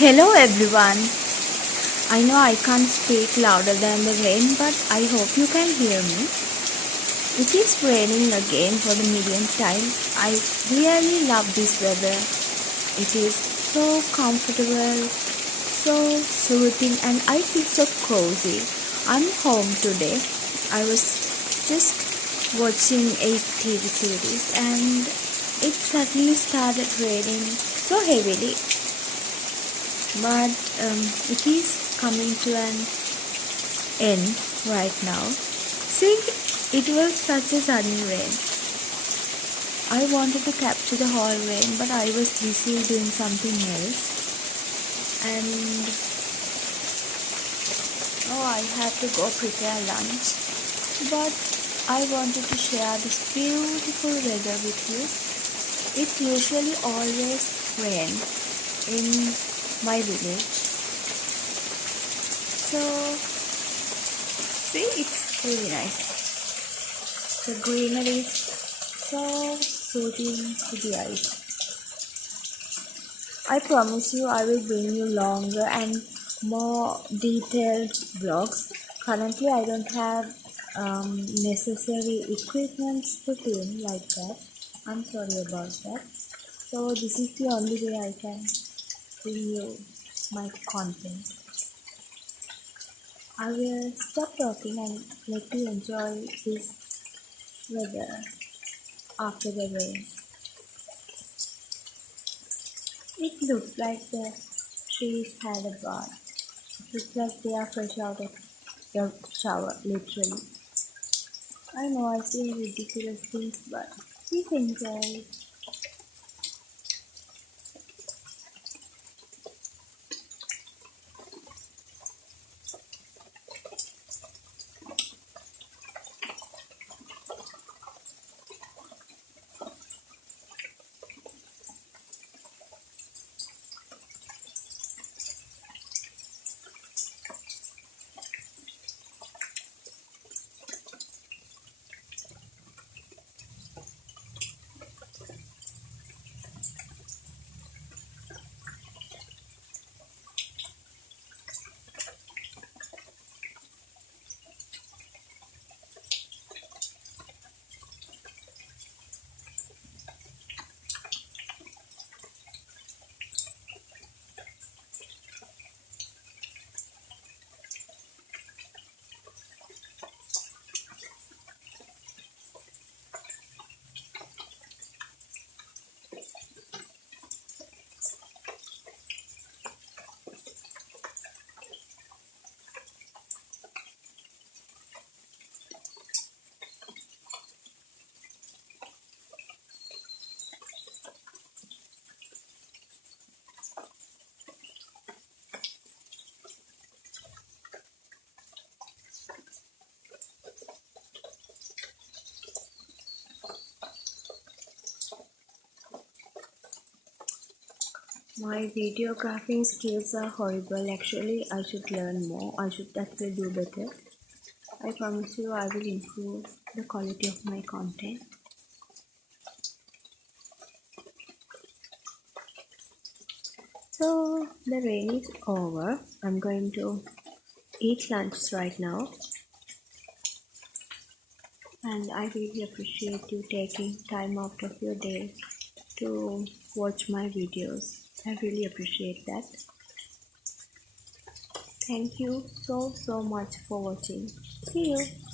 Hello everyone. I know I can't speak louder than the rain, but I hope you can hear me. It is raining again for the millionth time. I really love this weather. It is so comfortable, so soothing, and I feel so cozy. I'm home today. I was just watching a TV series and it suddenly started raining so heavily, but it is coming to an end right now. See, it was such a sudden rain. I wanted to capture the whole rain, but I was busy doing something else, and I had to go prepare lunch. But I wanted to share this beautiful weather with you. It usually always rains in my village. So, see, it's really nice. The greenery is so soothing to the eyes. I promise you I will bring you longer and more detailed vlogs. Currently I don't have necessary equipment to film like that. I'm sorry about that. So this is the only way I can bring you my content. I will stop talking and let you enjoy this weather after the rain. It looks like the trees had a bath. It looks like they are fresh out of your shower, literally. I know I say ridiculous things, but please enjoy. My videographing skills are horrible. Actually, I should learn more. I should actually do better. I promise you I will improve the quality of my content. So the rain is over. I'm going to eat lunch right now. And I really appreciate you taking time out of your day to watch my videos. I really appreciate that. Thank you so much for watching. See you.